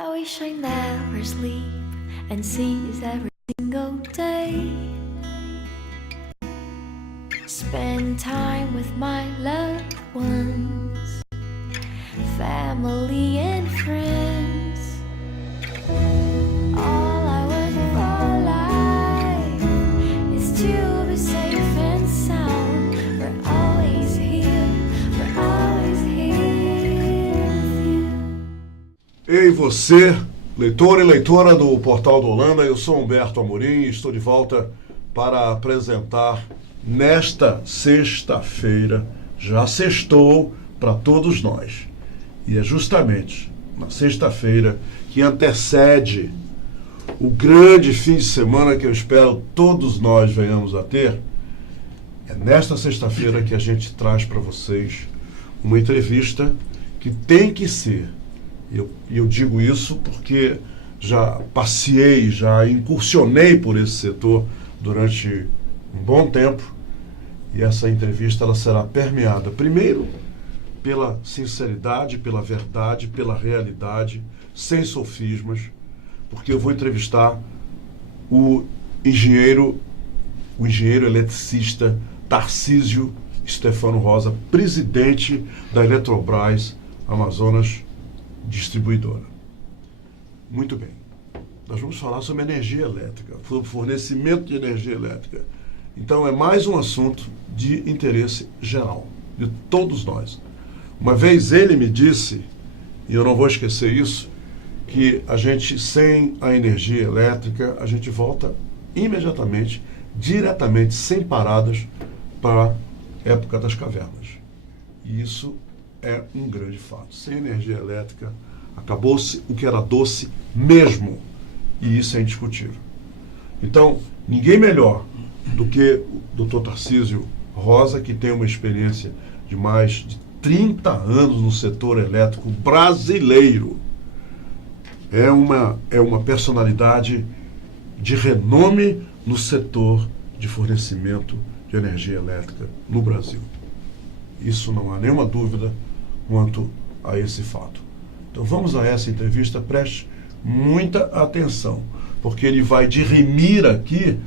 I wish I never sleep and seize every single day. Spend time with my loved ones, family and friends. All I want for life is to be safe and sound. We're always here with you. Ei, você, leitor e leitora do Portal do Holanda, eu sou Humberto Amorim e estou de volta para apresentar nesta sexta-feira, já sextou para todos nós. E é justamente na sexta-feira que antecede o grande fim de semana que eu espero todos nós venhamos a ter. É nesta sexta-feira que a gente traz para vocês uma entrevista que tem que ser. E eu digo isso porque já passeei, já incursionei por esse setor durante um bom tempo, e essa entrevista ela será permeada, primeiro, pela sinceridade, pela verdade, pela realidade, sem sofismas, porque eu vou entrevistar o engenheiro eletricista Tarcísio Stefano Rosa, presidente da Eletrobras Amazonas Distribuidora. Muito bem. Nós vamos falar sobre energia elétrica, fornecimento de energia elétrica. Então é mais um assunto de interesse geral, de todos nós. Uma vez ele me disse, e eu não vou esquecer isso, que a gente, sem a energia elétrica, a gente volta imediatamente, diretamente, sem paradas, para a época das cavernas. E isso é um grande fato. Sem energia elétrica, acabou-se o que era doce mesmo. E isso é indiscutível. Então, ninguém melhor do que o Dr. Tarcísio Rosa, que tem uma experiência de mais de 30 anos no setor elétrico brasileiro. É uma personalidade de renome no setor de fornecimento de energia elétrica no Brasil. Isso não há nenhuma dúvida quanto a esse fato. Então vamos a essa entrevista, preste muita atenção, porque ele vai dirimir aqui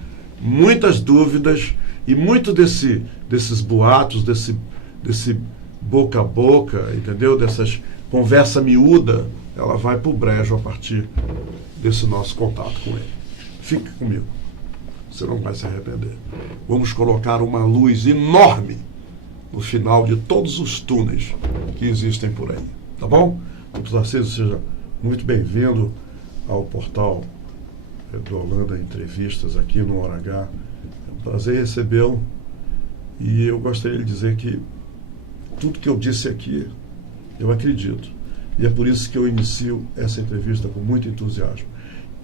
muitas dúvidas e muito desses boatos, desse boca a boca, entendeu? Dessas conversa miúda, ela vai pro brejo a partir desse nosso contato com ele. Fique comigo, você não vai se arrepender. Vamos colocar uma luz enorme no final de todos os túneis que existem por aí, tá bom? Dr. Tarcísio, seja muito bem-vindo ao Portal do Holanda Entrevistas aqui no Hora H. É um prazer recebê-lo, e eu gostaria de dizer que tudo que eu disse aqui eu acredito, e é por isso que eu inicio essa entrevista com muito entusiasmo.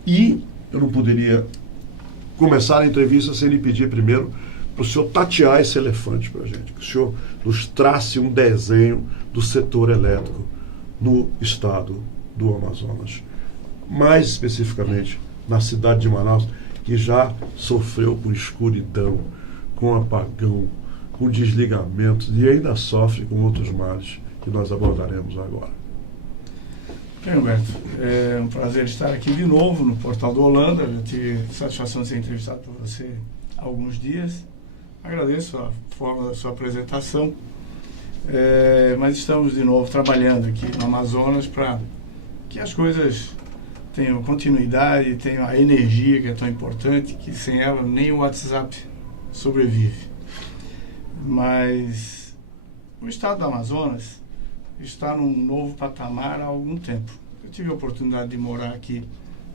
E eu não poderia começar a entrevista sem lhe pedir primeiro para o senhor tatear esse elefante para a gente, que o senhor nos trace um desenho do setor elétrico no estado do Amazonas, mais especificamente na cidade de Manaus, que já sofreu com escuridão, com apagão, com desligamentos, e ainda sofre com outros males que nós abordaremos agora. Bem, Humberto, é um prazer estar aqui de novo no Portal do Holanda. Eu tive satisfação de ser entrevistado por você há alguns dias. Agradeço a forma da sua apresentação, mas estamos de novo trabalhando aqui no Amazonas para que as coisas tenham continuidade, tenham a energia que é tão importante, que sem ela nem o WhatsApp sobrevive. Mas o estado do Amazonas está num novo patamar há algum tempo. Eu tive a oportunidade de morar aqui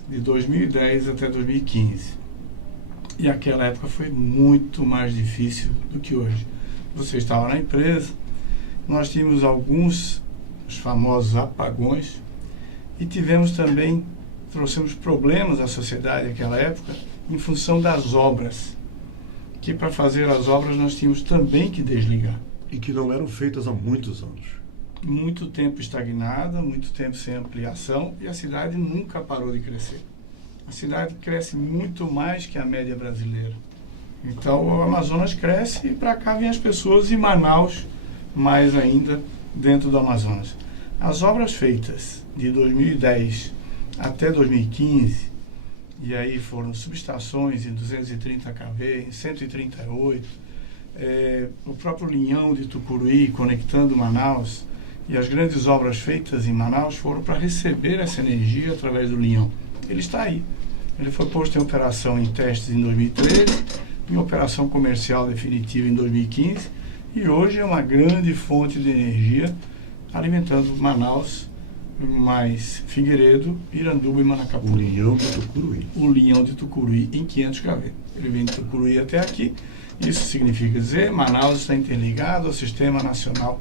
de 2010 até 2015. E aquela época foi muito mais difícil do que hoje. Você estava na empresa, nós tínhamos os famosos apagões, e trouxemos problemas à sociedade naquela época em função das obras, que para fazer as obras nós tínhamos também que desligar. E que não eram feitas há muitos anos. Muito tempo estagnada, muito tempo sem ampliação, e a cidade nunca parou de crescer. A cidade cresce muito mais que a média brasileira. Então o Amazonas cresce e para cá vêm as pessoas, e Manaus mais ainda dentro do Amazonas. As obras feitas de 2010 até 2015, e aí foram subestações em 230 kV, em 138, o próprio linhão de Tucuruí conectando Manaus, e as grandes obras feitas em Manaus foram para receber essa energia através do linhão. Ele está aí. Ele foi posto em operação em testes em 2013, em operação comercial definitiva em 2015, e hoje é uma grande fonte de energia alimentando Manaus, mais Figueiredo, Iranduba e Manacapuru. O linhão de Tucuruí. O linhão de Tucuruí em 500 kV. Ele vem de Tucuruí até aqui. Isso significa dizer que Manaus está interligado ao Sistema Nacional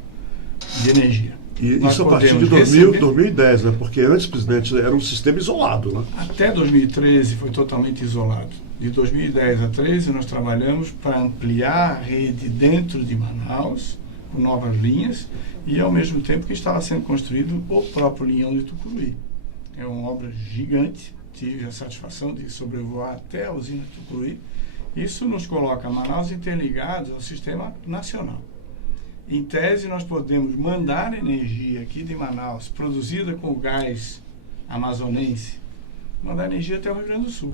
de Energia. E Nós isso a partir de podemos 2010, né? Porque antes, presidente, era um sistema isolado, né? Até 2013 foi totalmente isolado. De 2010 a 2013 nós trabalhamos para ampliar a rede dentro de Manaus, com novas linhas, e ao mesmo tempo que estava sendo construído o próprio linhão de Tucuruí. É uma obra gigante, tive a satisfação de sobrevoar até a usina de Tucuruí. Isso nos coloca Manaus interligados ao sistema nacional. Em tese, nós podemos mandar energia aqui de Manaus, produzida com gás amazonense, mandar energia até o Rio Grande do Sul.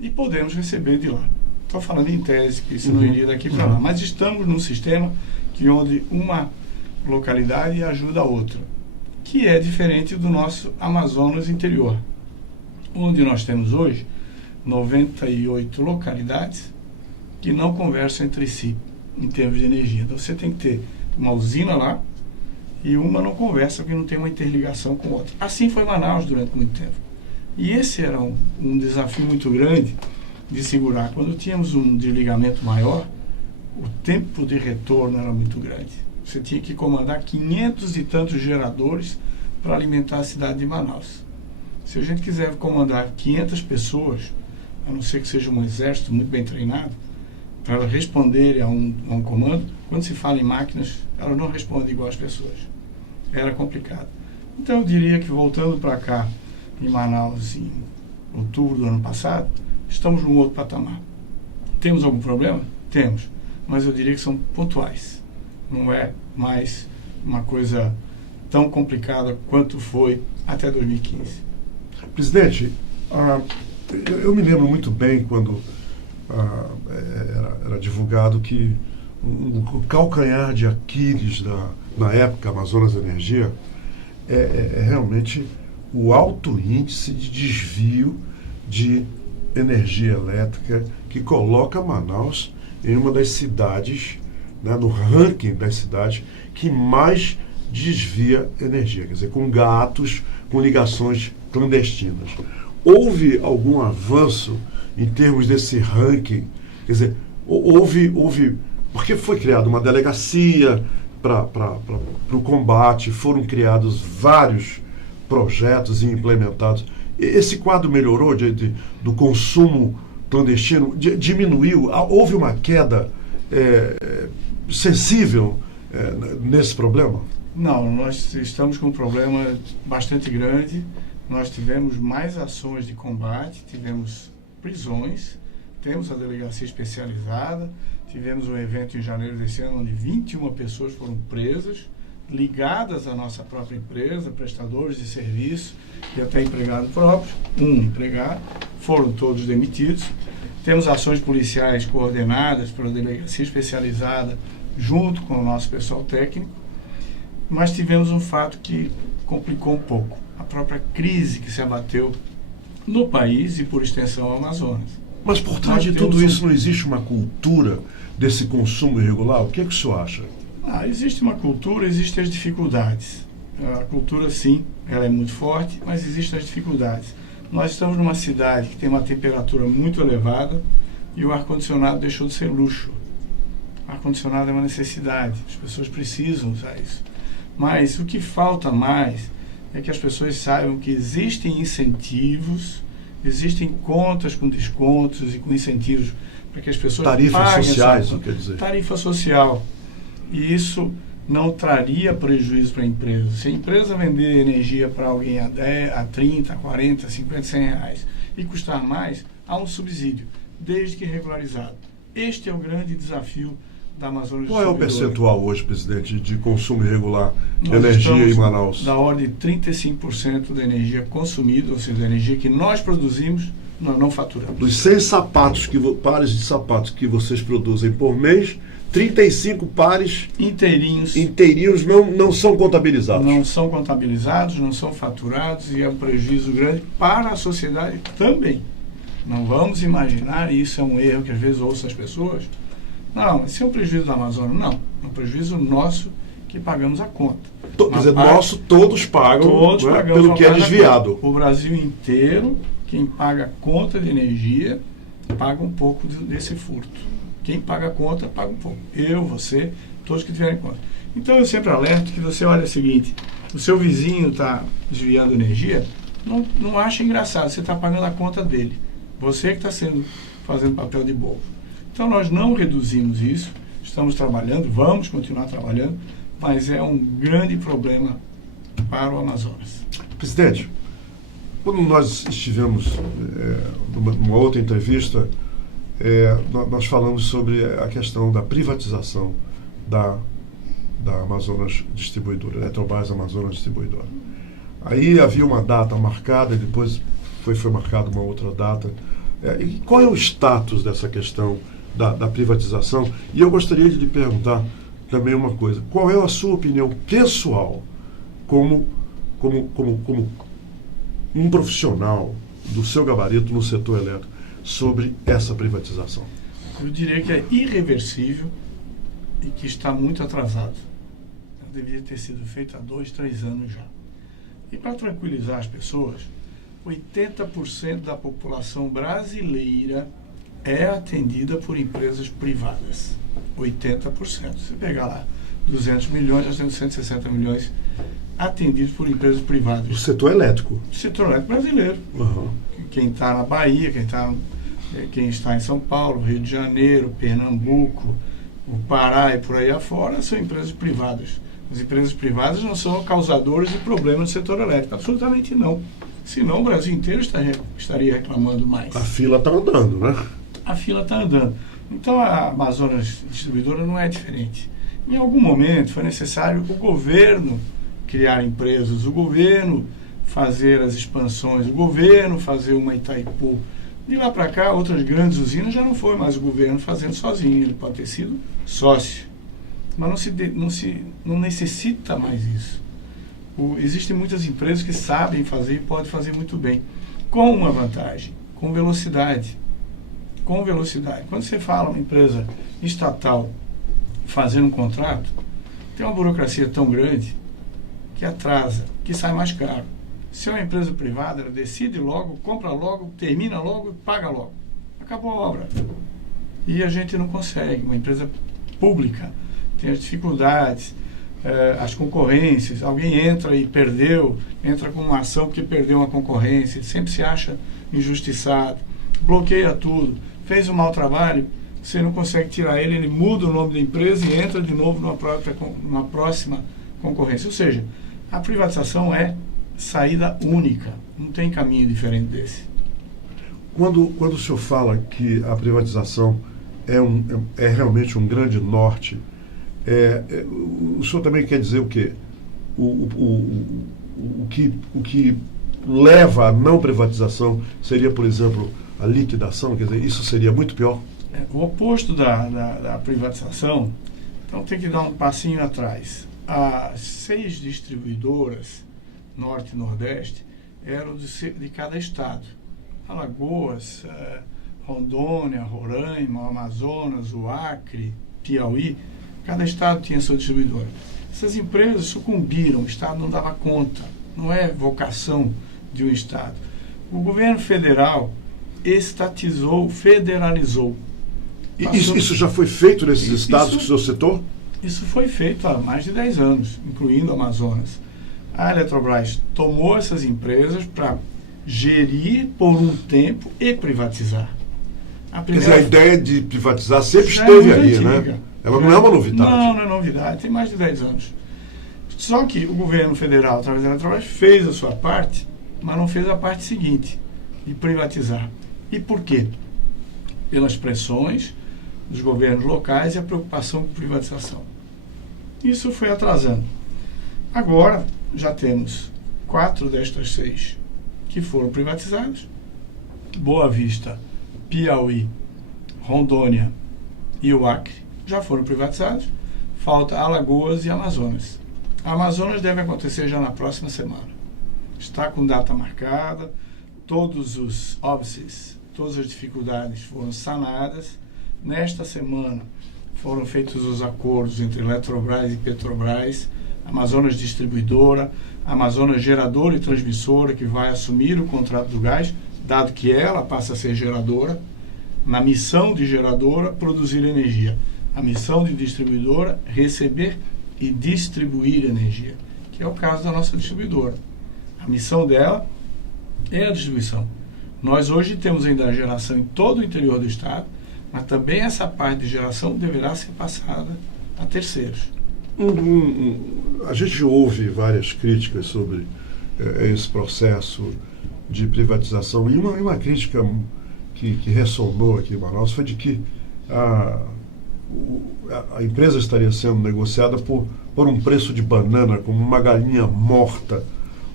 E podemos receber de lá. Estou falando em tese, que isso não iria daqui para lá. Mas estamos num sistema que onde uma localidade ajuda a outra, que é diferente do nosso Amazonas interior, onde nós temos hoje 98 localidades que não conversam entre si em termos de energia. Então você tem que ter uma usina lá e uma não conversa porque não tem uma interligação com outra. Assim foi Manaus durante muito tempo. E esse era um desafio muito grande de segurar. Quando tínhamos um desligamento maior, o tempo de retorno era muito grande. Você tinha que comandar 500 e tantos geradores para alimentar a cidade de Manaus. Se a gente quiser comandar 500 pessoas, a não ser que seja um exército muito bem treinado, para responder a um comando, quando se fala em máquinas, elas não respondem igual às pessoas. Era complicado. Então eu diria que voltando para cá, em Manaus, em outubro do ano passado, estamos num outro patamar. Temos algum problema? Temos. Mas eu diria que são pontuais. Não é mais uma coisa tão complicada quanto foi até 2015. Presidente, eu me lembro muito bem quando era divulgado que o calcanhar de Aquiles na época Amazonas Energia é realmente o alto índice de desvio de energia elétrica que coloca Manaus em uma das cidades, né, no ranking das cidades que mais desvia energia, quer dizer, com gatos, com ligações clandestinas. Houve algum avanço em termos desse ranking? Quer dizer, houve porque foi criada uma delegacia para o combate, foram criados vários projetos e implementados. Esse quadro melhorou do consumo clandestino? Diminuiu? Houve uma queda sensível nesse problema? Não, nós estamos com um problema bastante grande. Nós tivemos mais ações de combate, tivemos prisões, temos a delegacia especializada, tivemos um evento em janeiro desse ano onde 21 pessoas foram presas, ligadas à nossa própria empresa, prestadores de serviço e até empregado próprio, um empregado, foram todos demitidos. Temos ações policiais coordenadas pela delegacia especializada junto com o nosso pessoal técnico, mas tivemos um fato que complicou um pouco, a própria crise que se abateu no país e por extensão ao Amazonas. Mas por trás de tudo isso não existe uma cultura desse consumo irregular? O que é que o senhor acha? Existe uma cultura, existem as dificuldades. A cultura, sim, ela é muito forte, mas existem as dificuldades. Nós estamos numa cidade que tem uma temperatura muito elevada e o ar-condicionado deixou de ser luxo. O ar-condicionado é uma necessidade, as pessoas precisam usar isso. Mas o que falta mais é que as pessoas saibam que existem incentivos, existem contas com descontos e com incentivos para que as pessoas tarifas sociais, essa, quer dizer. Tarifa social. E isso não traria prejuízo para a empresa. Se a empresa vender energia para alguém a 10, a 30, 40, 50, 100 reais e custar mais, há um subsídio, desde que regularizado. Este é o grande desafio da Amazonas Qual é o Distribuidora. percentual hoje, presidente, de consumo irregular de Nós energia estamos em Manaus? da ordem de 35% da energia consumida, ou seja, da energia que nós produzimos, nós não faturamos. Dos 100 sapatos, pares de sapatos que vocês produzem por mês, 35 pares inteirinhos não são contabilizados. Não são contabilizados, não são faturados e é um prejuízo grande para a sociedade também. Não vamos imaginar, e isso é um erro que às vezes ouço as pessoas, não, esse é um prejuízo da Amazônia. Não, é um prejuízo nosso que pagamos a conta. Quer dizer, nosso, todos pagam, todos pagamos pelo que é desviado. O Brasil inteiro, quem paga a conta de energia, paga um pouco desse furto. Quem paga a conta, paga um pouco. Eu, você, todos que tiverem conta. Então eu sempre alerto que você olha o seguinte, o seu vizinho está desviando energia, não acha engraçado, você está pagando a conta dele. Você que está fazendo papel de bobo. Então nós não reduzimos isso, estamos trabalhando, vamos continuar trabalhando, mas é um grande problema para o Amazonas. Presidente, quando nós estivemos numa outra entrevista, nós falamos sobre a questão da privatização da Amazonas Distribuidora, Eletrobras Amazonas Distribuidora. Aí havia uma data marcada e depois foi marcada uma outra data. E qual é o status dessa questão da privatização? E eu gostaria de lhe perguntar também uma coisa. Qual é a sua opinião pessoal como um profissional do seu gabarito no setor elétrico sobre essa privatização? Eu diria que é irreversível e que está muito atrasado. Deveria ter sido feito há 2, 3 anos já. E para tranquilizar as pessoas, 80% da população brasileira é atendida por empresas privadas. 80%. Você pegar lá 200 milhões, nós temos 160 milhões atendidos por empresas privadas. O setor elétrico. O setor elétrico brasileiro. Uhum. Quem está na Bahia, quem está em São Paulo, Rio de Janeiro, Pernambuco, o Pará e por aí afora, são empresas privadas. As empresas privadas não são causadoras de problemas no setor elétrico. Absolutamente não. Senão o Brasil inteiro estaria reclamando mais. A fila está andando, né? A fila está andando. Então a Amazonas Distribuidora não é diferente. Em algum momento foi necessário o governo criar empresas, o governo fazer as expansões, o governo fazer uma Itaipu. De lá para cá, outras grandes usinas já não foi mais o governo fazendo sozinho. Ele pode ter sido sócio. Mas não necessita mais isso. Existem muitas empresas que sabem fazer e podem fazer muito bem. Com uma vantagem, com velocidade. Com velocidade. Quando você fala uma empresa estatal fazendo um contrato, tem uma burocracia tão grande que atrasa, que sai mais caro. Se é uma empresa privada, ela decide logo, compra logo, termina logo e paga logo. Acabou a obra. E a gente não consegue. Uma empresa pública tem as dificuldades, as concorrências. Alguém entra e entra com uma ação porque perdeu uma concorrência, sempre se acha injustiçado, bloqueia tudo, fez um mau trabalho, você não consegue tirar ele muda o nome da empresa e entra de novo numa próxima concorrência. Ou seja, a privatização é saída única, não tem caminho diferente desse. Quando o senhor fala que a privatização é realmente um grande norte, o senhor também quer dizer o quê? O que leva à não privatização seria, por exemplo, a liquidação? Quer dizer, isso seria muito pior? O oposto da privatização, então tem que dar um passinho atrás. As 6 distribuidoras, Norte e Nordeste, eram de cada estado. Alagoas, Rondônia, Roraima, Amazonas, o Acre, Piauí, cada estado tinha sua distribuidora. Essas empresas sucumbiram, o estado não dava conta, não é vocação de um estado. O governo federal estatizou, federalizou. Isso já foi feito nesses estados que o senhor citou? Isso foi feito há mais de 10 anos, incluindo o Amazonas. A Eletrobras tomou essas empresas para gerir por um tempo e privatizar. Quer dizer, a ideia de privatizar sempre esteve aí, né? Ela não é uma novidade. Não é novidade, tem mais de 10 anos. Só que o governo federal, através da Eletrobras, fez a sua parte, mas não fez a parte seguinte, de privatizar. E por quê? Pelas pressões dos governos locais e a preocupação com privatização. Isso foi atrasando. Agora, já temos 4 destas 6 que foram privatizadas. Boa Vista, Piauí, Rondônia e o Acre já foram privatizados. Falta Alagoas e Amazonas. A Amazonas deve acontecer já na próxima semana. Está com data marcada, todos os óbices, todas as dificuldades foram sanadas. Nesta semana foram feitos os acordos entre Eletrobras e Petrobras, Amazonas Distribuidora, Amazonas Geradora e Transmissora, que vai assumir o contrato do gás, dado que ela passa a ser geradora, na missão de geradora, produzir energia. A missão de distribuidora, receber e distribuir energia, que é o caso da nossa distribuidora. A missão dela é a distribuição. Nós hoje temos ainda a geração em todo o interior do estado, mas também essa parte de geração deverá ser passada a terceiros. A gente ouve várias críticas sobre esse processo de privatização, e uma crítica que ressonou aqui em Manaus foi de que a empresa estaria sendo negociada por um preço de banana, como uma galinha morta.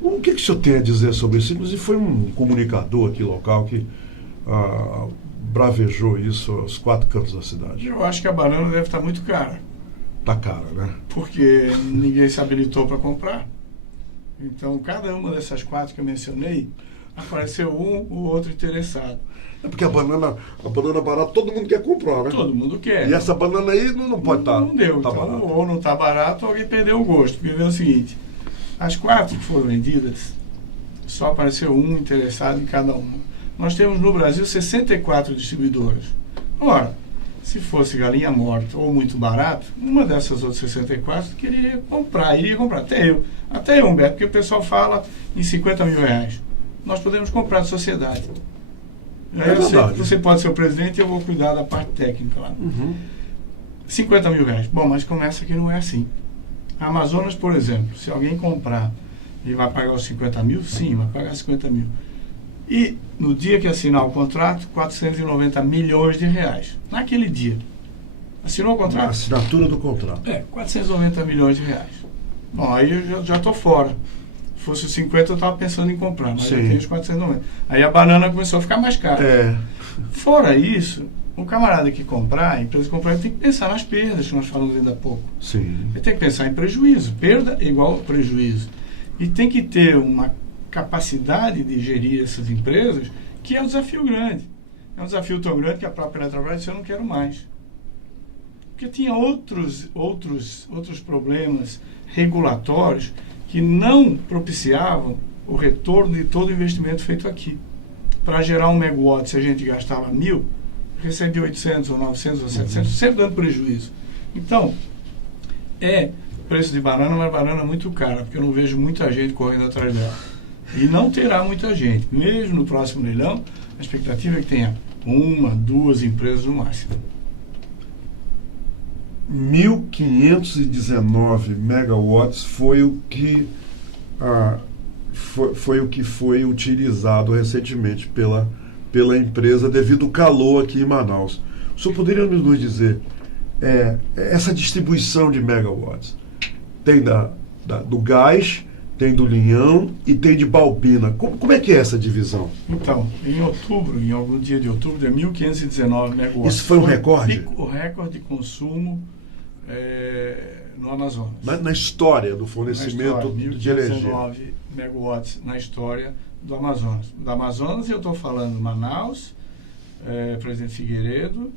O que o senhor tem a dizer sobre isso? Inclusive foi um comunicador aqui local que bravejou isso aos 4 cantos da cidade. Eu acho que a banana deve estar muito cara. Tá cara, né? Porque ninguém se habilitou para comprar. Então, cada uma dessas 4 que eu mencionei, apareceu um ou outro interessado. É porque a banana barata todo mundo quer comprar, né? Todo mundo quer. E essa banana aí não pode estar. Não deu. Tá Então, barata. ou não está barato, ou alguém perdeu o gosto. Porque é o seguinte, as 4 que foram vendidas, só apareceu um interessado em cada uma. Nós temos no Brasil 64 distribuidoras. Ora, se fosse galinha morta ou muito barato, uma dessas outras 64 iria comprar. Até eu, Humberto, porque o pessoal fala em 50 mil reais. Nós podemos comprar de sociedade. É verdade. Você pode ser o presidente e eu vou cuidar da parte técnica lá. 50 mil reais. Bom, mas começa que não é assim. A Amazonas, por exemplo, se alguém comprar e vai pagar os 50 mil, sim, vai pagar 50 mil. E no dia que assinar o contrato, 490 milhões de reais. Naquele dia. Assinou o A contrato? assinatura do contrato. 490 milhões de reais. Bom, aí eu já estou fora. Se fosse os 50, eu estava pensando em comprar, mas Sim. eu tenho os 490. Aí a banana começou a ficar mais cara. Fora isso, o camarada que comprar, a empresa que comprar, ele tem que pensar nas perdas que nós falamos ainda há pouco. Sim. Ele tem que pensar em prejuízo. Perda é igual a prejuízo. E tem que ter uma capacidade de gerir essas empresas, que é um desafio grande. É um desafio tão grande que a própria Eletrobras disse: eu não quero mais. Porque tinha outros problemas regulatórios que não propiciavam o retorno de todo o investimento feito aqui. Para gerar 1 megawatt, se a gente gastava 1.000, recebia 800 ou 900 ou 700, sempre dando prejuízo. Então, preço de banana, mas banana muito cara, porque eu não vejo muita gente correndo atrás dela. E não terá muita gente. Mesmo no próximo leilão, a expectativa é que tenha 1, 2 empresas no máximo. 1.519 megawatts foi o que foi utilizado recentemente pela empresa devido ao calor aqui em Manaus. O senhor poderia nos dizer essa distribuição de megawatts? Tem do gás, tem do linhão e tem de Balbina. Como é que é essa divisão? Então, em algum dia de outubro, deu 1.519 megawatts. Isso foi um recorde? O recorde de consumo no Amazonas. Na história do fornecimento de energia. 1.519 megawatts na história do Amazonas. Do Amazonas eu estou falando Manaus, Presidente Figueiredo,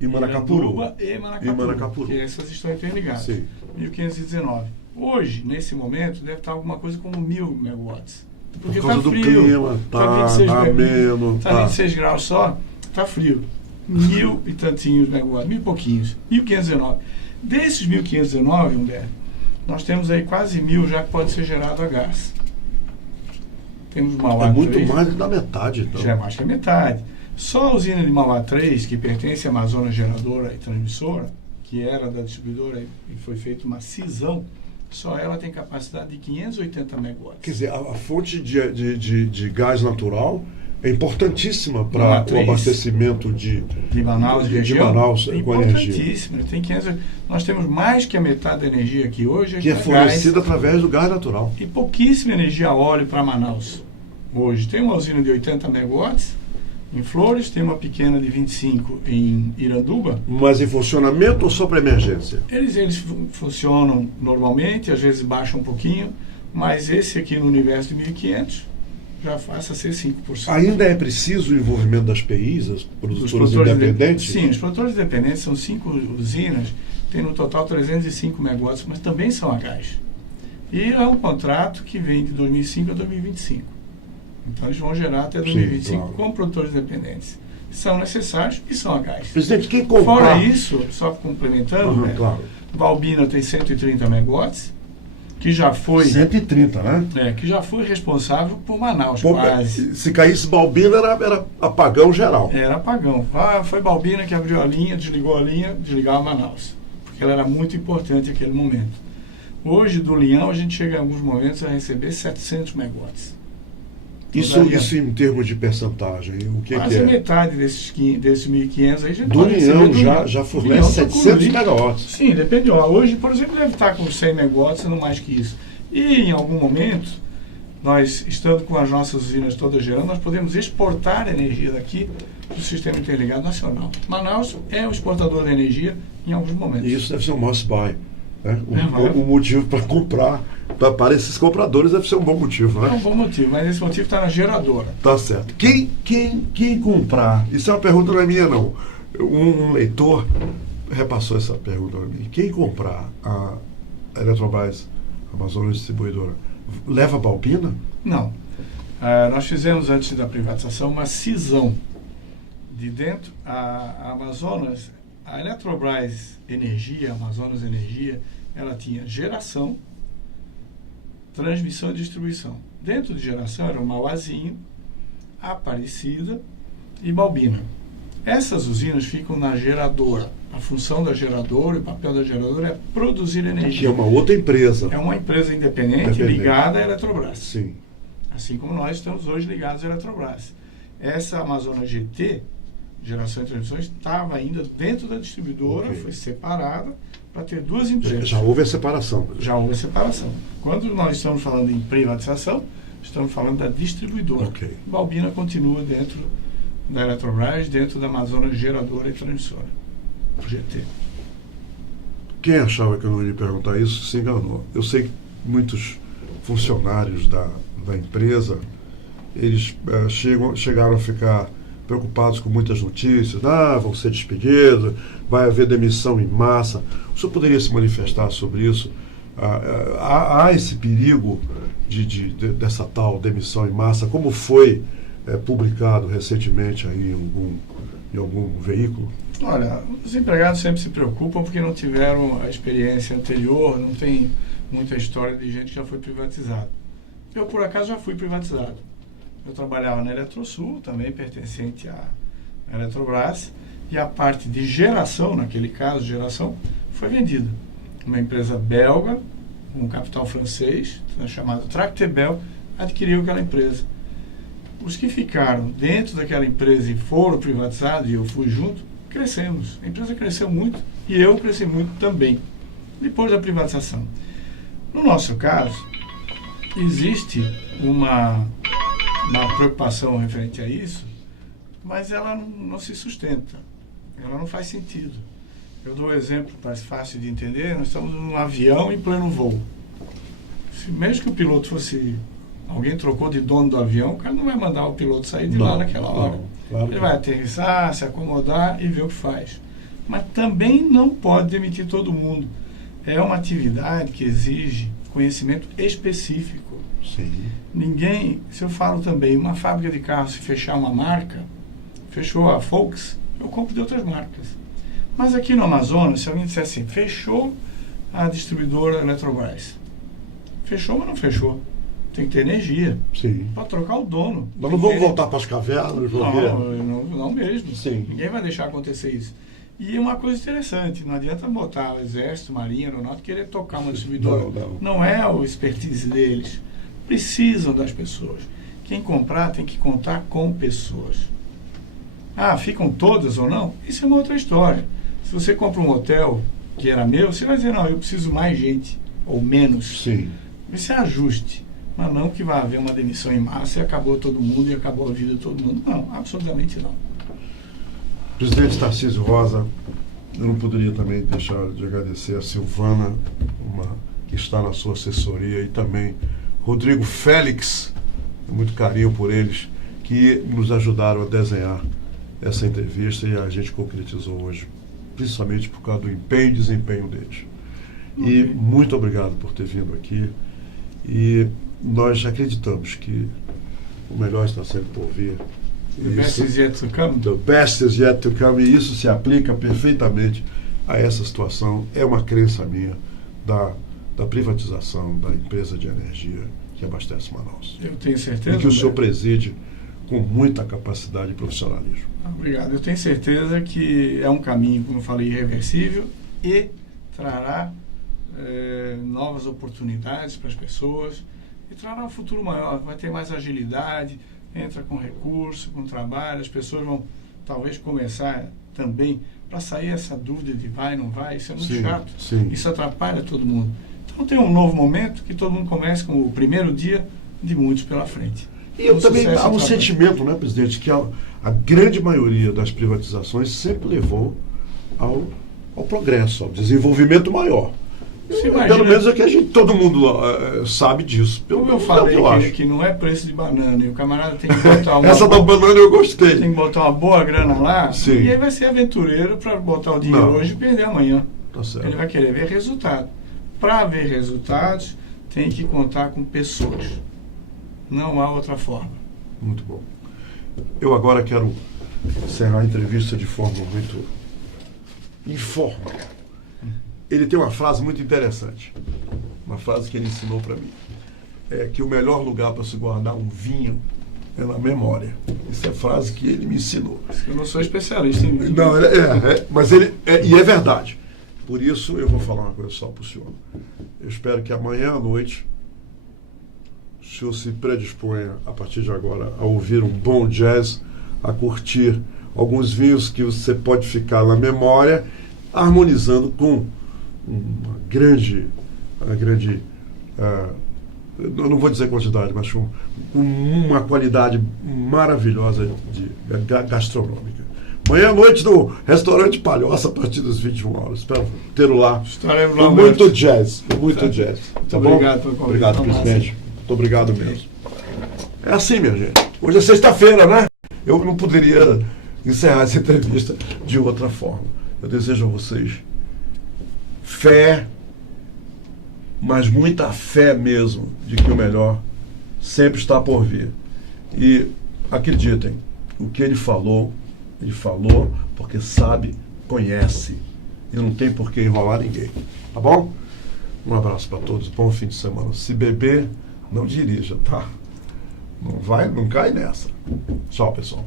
E Maracapuru. Iranduba e Maracapuru. Que essas estão interligadas. Sim. 1.519. Hoje, nesse momento, deve estar alguma coisa como 1.000 megawatts. Porque Por causa do frio, clima, tá 26 ameno. Está 26 graus só, está frio. 1.000 e tantinhos megawatts, 1.000 e pouquinhos. 1.519. Desses 1.519, Humberto, nós temos aí quase 1.000 já que pode ser gerado a gás. Temos Mauá 3. Muito mais da metade, então. Já é mais que a metade. Só a usina de Mauá 3, que pertence à Amazonas Geradora e Transmissora, que era da distribuidora e foi feita uma cisão, só ela tem capacidade de 580 megawatts. Quer dizer, a fonte de gás natural é importantíssima Uma para o matriz abastecimento de Manaus, de região, Manaus é com energia. importantíssimo. Nós temos mais que a metade da energia aqui hoje Que é gás, fornecida através do gás natural. e pouquíssima energia a óleo para Manaus. Hoje tem uma usina de 80 megawatts em Flores, tem uma pequena de 25 em Iranduba. Mas em funcionamento ou só para emergência? Eles funcionam normalmente, às vezes baixam um pouquinho, mas esse aqui no universo de 1.500 já passa a ser 5%. Ainda é preciso o envolvimento das PIs, as Os produtoras independentes? Sim, os produtores independentes são 5 usinas, tem no total 305 megawatts, mas também são a gás. E é um contrato que vem de 2005 a 2025. Então eles vão gerar até 2025 claro. com produtores independentes. São necessários e são a gás. Presidente, quem comprar... Fora isso, só complementando, né, claro. Balbina tem 130 megawatts, que já foi 130, né? que já foi responsável por Manaus, Pô, quase. se caísse Balbina, era apagão geral. Era apagão. Foi Balbina que abriu a linha, desligava Manaus. Porque ela era muito importante naquele momento. Hoje, do Linhão, a gente chega em alguns momentos a receber 700 megawatts. Isso em termos de percentagem, o que Quase é? metade desses 1.500 aí a gente Do pode receber União já fornece 700 megawatts. Sim, depende. Hoje, por exemplo, deve estar com 100 megawatts, não mais que isso. E em algum momento, nós, estando com as nossas usinas todas gerando, nós podemos exportar energia daqui para o Sistema Interligado Nacional. Manaus é o exportador de energia em alguns momentos. E isso deve ser um must buy. Né? É, Um motivo para comprar, para esses compradores deve ser um bom motivo. É um Né? bom motivo, mas esse motivo está na geradora. Tá certo. Quem comprar, isso é uma pergunta não é minha não, um leitor repassou essa pergunta para mim. Quem comprar a Eletrobras, a Amazonas Distribuidora, leva Balbina? Não. Nós fizemos, antes da privatização, uma cisão de dentro. A Amazonas, a Eletrobras Energia, a Amazonas Energia, ela tinha geração, transmissão e distribuição. Dentro de geração era o Mauazinho, Aparecida e Balbina. Essas usinas ficam na geradora. A função da geradora, o papel da geradora é produzir energia. Que é uma outra empresa. É uma empresa independente ligada à Eletrobras. Sim. Assim como nós estamos hoje ligados à Eletrobras. Essa Amazonas GT, Geração e Transmissão, estava ainda dentro da distribuidora, Ok. foi separada para ter duas empresas. Já houve a separação. Já houve a separação. Quando nós estamos falando em privatização, estamos falando da distribuidora. Ok. Balbina continua dentro da Eletrobras, dentro da Amazonas Geradora e Transmissora, GT. Quem achava que eu não ia perguntar isso se enganou. Eu sei que muitos funcionários da empresa, eles chegaram a ficar preocupados com muitas notícias. Vão ser despedidos, vai haver demissão em massa. O senhor poderia se manifestar sobre isso? Há esse perigo dessa tal demissão em massa, como foi publicado recentemente aí em algum veículo? Olha, os empregados sempre se preocupam porque não tiveram a experiência anterior, não tem muita história de gente que já foi privatizado. Eu, por acaso, já fui privatizado. Eu trabalhava na Eletrosul, também pertencente à Eletrobras, e a parte de geração, naquele caso, geração, foi vendida. Uma empresa belga, com capital francês, chamada Tractebel, adquiriu aquela empresa. Os que ficaram dentro daquela empresa e foram privatizados, e eu fui junto, crescemos. A empresa cresceu muito e eu cresci muito também, depois da privatização. No nosso caso, existe uma preocupação referente a isso, mas ela não se sustenta, ela não faz sentido. Eu dou um exemplo mais fácil de entender. Nós estamos num avião em pleno voo. Mesmo que o piloto fosse... Alguém trocou de dono do avião, o cara não vai mandar o piloto sair de lá naquela hora. Claro Ele vai aterrissar, se acomodar e ver o que faz. Mas também não pode demitir todo mundo. É uma atividade que exige conhecimento específico. Sim. Ninguém, se eu falo também, uma fábrica de carros, se fechar uma marca, fechou a Volks, eu compro de outras marcas. Mas aqui no Amazonas, se alguém disser assim, fechou a distribuidora Eletrobras. Fechou, mas não fechou. Tem que ter energia. Sim. Para trocar o dono. Mas não vamos voltar para as cavernas? Não mesmo. Sim. Ninguém vai deixar acontecer isso. E uma coisa interessante, não adianta botar o Exército, Marinha, Aeronáutica, querer tocar uma distribuidora. Não. Não é o expertise deles. Precisam das pessoas Quem comprar tem que contar com pessoas. Ah, ficam todas ou não? Isso é uma outra história. Se você compra um hotel que era meu, você vai dizer, não, eu preciso mais gente, ou menos. Sim. Isso é ajuste. Mas não que vai haver uma demissão em massa e acabou todo mundo e acabou a vida de todo mundo. Não, absolutamente não. Presidente Tarcísio Rosa, eu não poderia também deixar de agradecer a Silvana, que está na sua assessoria, e também Rodrigo Félix, muito carinho por eles, que nos ajudaram a desenhar essa entrevista e a gente concretizou hoje, principalmente por causa do empenho e desempenho deles. E muito obrigado por ter vindo aqui. E nós acreditamos que o melhor está sendo por vir. The best is yet to come. The best is yet to come. E isso se aplica perfeitamente a essa situação. É uma crença minha da privatização da empresa de energia que abastece Manaus. Eu tenho certeza. E que o senhor preside com muita capacidade e profissionalismo. Obrigado. Eu tenho certeza que é um caminho, como eu falei, irreversível e trará novas oportunidades para as pessoas e trará um futuro maior. Vai ter mais agilidade, entra com recurso, com trabalho. As pessoas vão talvez começar também para sair essa dúvida de vai, não vai. Isso é muito chato. Sim. Isso atrapalha todo mundo. Então tem um novo momento que todo mundo comece com o primeiro dia de muitos pela frente. E eu também há um sentimento, né, presidente, que a grande maioria das privatizações sempre levou ao progresso, ao desenvolvimento maior. Pelo menos é que todo mundo sabe disso. Como eu falei que não é preço de banana e o camarada tem que botar uma essa da banana eu gostei. Tem que botar uma boa grana lá. Sim. E aí vai ser aventureiro para botar o dinheiro hoje e perder amanhã. Tá certo. Ele vai querer ver resultado. Para ver resultados, tem que contar com pessoas. Não há outra forma. Muito bom. Eu agora quero encerrar a entrevista de forma muito informal. Ele tem uma frase muito interessante. Uma frase que ele ensinou para mim. É que o melhor lugar para se guardar um vinho é na memória. Essa é a frase que ele me ensinou. Eu não sou especialista em vinho. Não, mas ele e é verdade. Por isso eu vou falar uma coisa só para o senhor. Eu espero que amanhã à noite o senhor se predisponha, a partir de agora, a ouvir um bom jazz, a curtir alguns vinhos que você pode ficar na memória, harmonizando com uma grande eu não vou dizer quantidade, mas com uma qualidade maravilhosa gastronômica. Amanhã à noite no restaurante Palhoça, a partir das 21 horas. Espero tê-lo lá. Estaremos lá. Com muito jazz. Muito jazz. Tá bom? Obrigado pelo convite. Obrigado, presidente. Muito obrigado mesmo. É assim, minha gente. Hoje é sexta-feira, né? Eu não poderia encerrar essa entrevista de outra forma. Eu desejo a vocês fé, mas muita fé mesmo, de que o melhor sempre está por vir. E acreditem, o que ele falou porque sabe, conhece. E não tem por que enrolar ninguém. Tá bom? Um abraço para todos, bom fim de semana. Se beber, não dirija, tá? Não cai nessa. Tchau, pessoal.